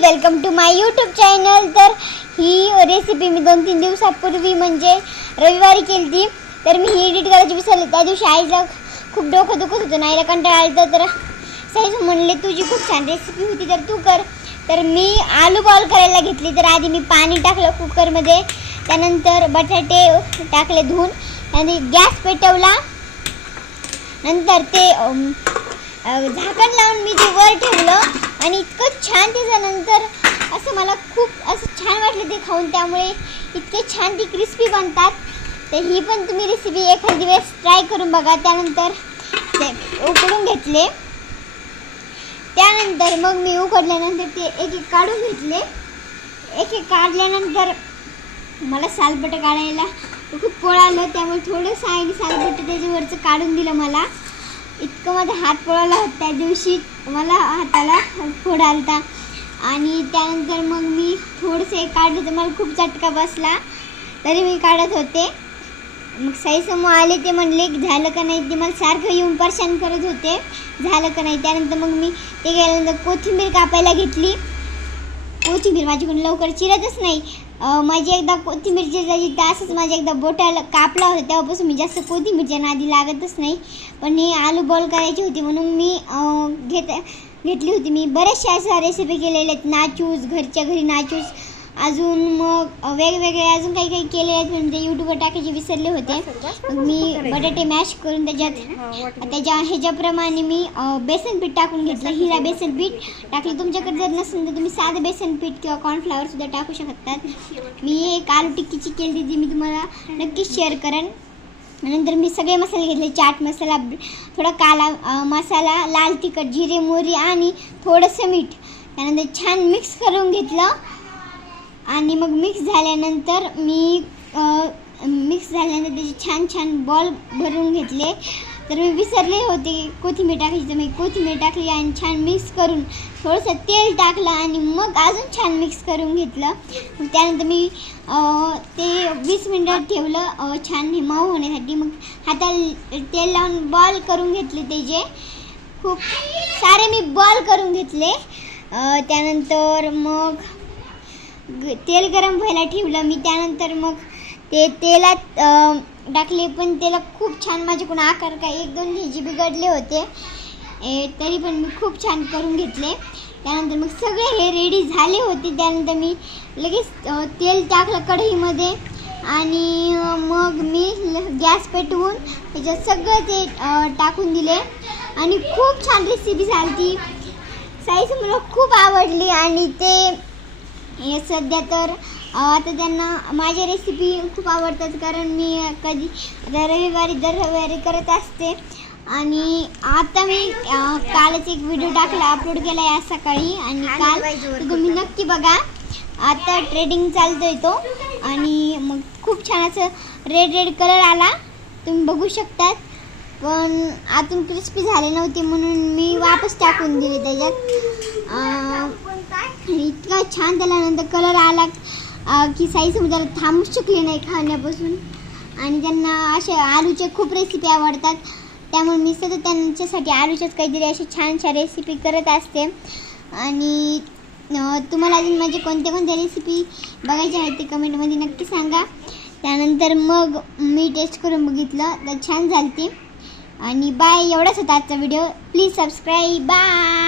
Welcome to my YouTube channel. तर ही recipe मी 2-3 दिवसापूर्वी म्हणजे रविवारी केली। तर मी ही एडिट करायची विसरले। त्या दिवशी आईला खूप डोकं दुखत होतं, आईला कंटाळा आला तर साईज म्हणले तुझी खूप छान रेसिपी होती तर तू कर। तर मी आलू बॉल करायला घेतली। तर आधी मी पाणी टाकलं कुकरमध्ये, त्यानंतर बटाटे टाकले धुवून आणि गॅस पेटवला। नंतर ते झाकण लावून मी ते वर ठेवलं आणि इतकं छान त्याच्यानंतर असं मला खूप असं छान वाटलं ते खाऊन, त्यामुळे इतके छान ती क्रिस्पी बनतात। तर ही पण तुम्ही रेसिपी एखादी वेळेस ट्राय करून बघा। त्यानंतर ते उकडून घेतले, त्यानंतर मग मी उकडल्यानंतर ते एक एक काढून घेतले। एक एक काढल्यानंतर मला सालपट काढायला खूप पोळालं, त्यामुळे थोडंसं आईने सालपट त्याच्यावरचं काढून दिलं मला। इतकं माझा हात पोळाला होता त्या दिवशी, मला हाताला फोड आलता। आणि त्यानंतर मग मी थोडंसं काढलं तर मला खूप चटका बसला, तरी मी काढत होते। मग साईसमोर आले, ते म्हणले की झालं का नाही, ते मला सारखं येऊन परेशान करत होते झालं का नाही। त्यानंतर मग मी ते गेल्यानंतर कोथिंबीर कापायला घेतली। कोथिंबीर माझ्याकडून लवकर चिरतच नाही। माझी एकदा कोथिंबीर चिरायची तर असंच माझ्या एकदा बोटाला कापला होता, तेव्हापासून मी जास्त कोथिंबीरच्या नादी लागतच नाही। पण हे आलू बॉल करायची होती म्हणून मी घेतली होती। मी बऱ्याचशा अशा रेसिपी केलेल्या आहेत, नाचूस, घरच्या घरी नाचूस, अजून मग वेगवेगळे अजून काही काही केले आहेत, म्हणजे यूट्यूबवर टाकायचे विसरले होते। मग मी बटाटे मॅश करून त्याच्या ह्याच्याप्रमाणे मी बेसन पीठ टाकून घेतलं। हिरा बेसन पीठ टाकलं, तुमच्याकडे जर नसेल तर तुम्ही साधं बेसन पीठ किंवा कॉर्नफ्लॉवर सुद्धा टाकू शकतात। मी एक आलू टिक्कीची केली ती मी तुम्हाला नक्कीच शेअर करेन। नंतर मी सगळे मसाले घेतले, चाट मसाला, थोडा काला मसाला, लाल तिखट, जिरे मोहरी आणि थोडंसं मीठ। त्यानंतर छान मिक्स करून घेतलं आणि मग मिक्स झाल्यानंतर त्याचे छान छान बॉल भरून घेतले। तर मी विसरले होते कोथिंबीर टाकायची, तर मी कोथिंबीर टाकली आणि छान मिक्स करून थोडंसं तेल टाकलं आणि मग अजून छान मिक्स करून घेतलं। मग त्यानंतर मी ते 20 मिनिटं ठेवलं छान हे मऊ होण्यासाठी। मग हाताला तेल लावून बॉल करून घेतले, त्याचे खूप सारे मी बॉल करून घेतले। त्यानंतर मग तेल गरम व्हायला ठेवलं मी, त्यानंतर मग ते तेलात टाकले, पण त्याला खूप छान माझ्याकडून आकार काय 1-2 हेजी बिघडले होते, तरी पण मी खूप छान करून घेतले। त्यानंतर मग सगळे हे रेडी झाले होते। त्यानंतर मी लगेच तेल टाकलं कढईमध्ये आणि मग मी गॅस पेटवून त्याच्यात सगळं ते टाकून दिले आणि खूप छान रेसिपी झाली ती। साईस मला खूप आवडली आणि ते सध्या तर आता त्यांना माझ्या रेसिपी खूप आवडतात, कारण मी कधी दर रविवारी करत असते। आणि आता मी कालच एक व्हिडिओ टाकला, अपलोड केला आहे आज सकाळी, आणि काल तुम्ही नक्की बघा। आता ट्रेडिंग चालतोय तो, आणि मग खूप छान असं रेड कलर आला, तुम्ही बघू शकतात। पण आतून क्रिस्पी झाले नव्हते म्हणून मी वापस टाकून दिले त्याच्यात। इतका छान त्याला नंतर कलर आला की साईस त्याला थांबूच शकले नाही खाण्यापासून। आणि त्यांना असे आलूचे खूप रेसिपी आवडतात, त्यामुळे मी सतत त्यांच्यासाठी आलूच्याच काहीतरी अशी छानशा रेसिपी करत असते। आणि तुम्हाला अजून माझे कोणत्या रेसिपी बघायच्या आहेत ते कमेंटमध्ये नक्की सांगा। त्यानंतर मग मी टेस्ट करून बघितलं तर छान झाली ती। आणि बाय, एवढाच होता आजचा व्हिडिओ। Please subscribe, bye.